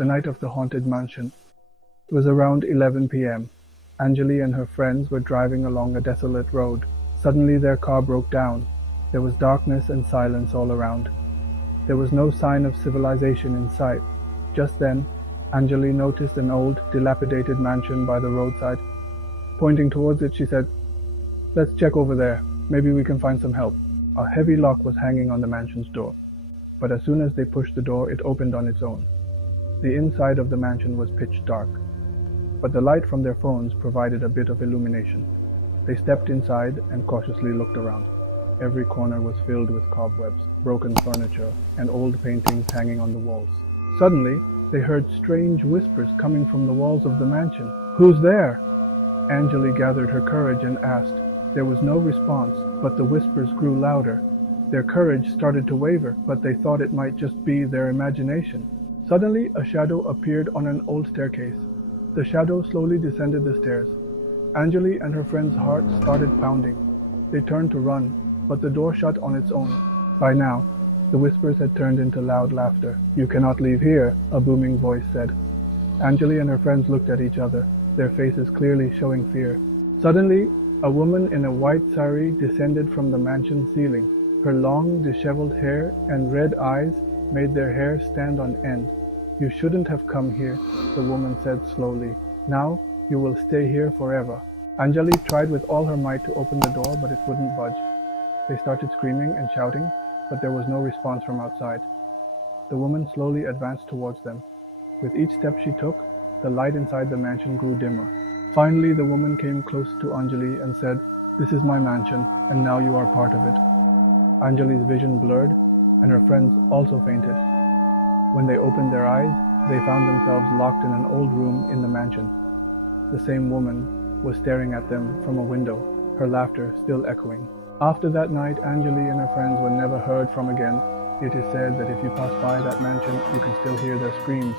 the night of the haunted mansion. It was around 11 p.m. Anjali and her friends were driving along a desolate road. Suddenly their car broke down. There was darkness and silence all around. There was no sign of civilization in sight. Just then, Anjali noticed an old, dilapidated mansion by the roadside. Pointing towards it, she said, "Let's check over there. Maybe we can find some help." A heavy lock was hanging on the mansion's door, but as soon as they pushed the door, it opened on its own. The inside of the mansion was pitch dark, but the light from their phones provided a bit of illumination. They stepped inside and cautiously looked around. Every corner was filled with cobwebs, broken furniture, and old paintings hanging on the walls. Suddenly, they heard strange whispers coming from the walls of the mansion. "Who's there?" Anjali gathered her courage and asked. There was no response, but the whispers grew louder. Their courage started to waver, but they thought it might just be their imagination. Suddenly, a shadow appeared on an old staircase. The shadow slowly descended the stairs. Anjali and her friend's hearts started pounding. They turned to run, but the door shut on its own. By now, the whispers had turned into loud laughter. "You cannot leave here," a booming voice said. Anjali and her friends looked at each other, their faces clearly showing fear. Suddenly, a woman in a white sari descended from the mansion ceiling. Her long, disheveled hair and red eyes made their hair stand on end. "You shouldn't have come here," the woman said slowly. "Now you will stay here forever." Anjali tried with all her might to open the door, but it wouldn't budge. They started screaming and shouting, but there was no response from outside. The woman slowly advanced towards them. With each step she took, the light inside the mansion grew dimmer. Finally, the woman came close to Anjali and said, "This is my mansion, and now you are part of it." Anjali's vision blurred, and her friends also fainted. When they opened their eyes, they found themselves locked in an old room in the mansion. The same woman was staring at them from a window, her laughter still echoing. After that night, Anjali and her friends were never heard from again. It is said that if you pass by that mansion, you can still hear their screams.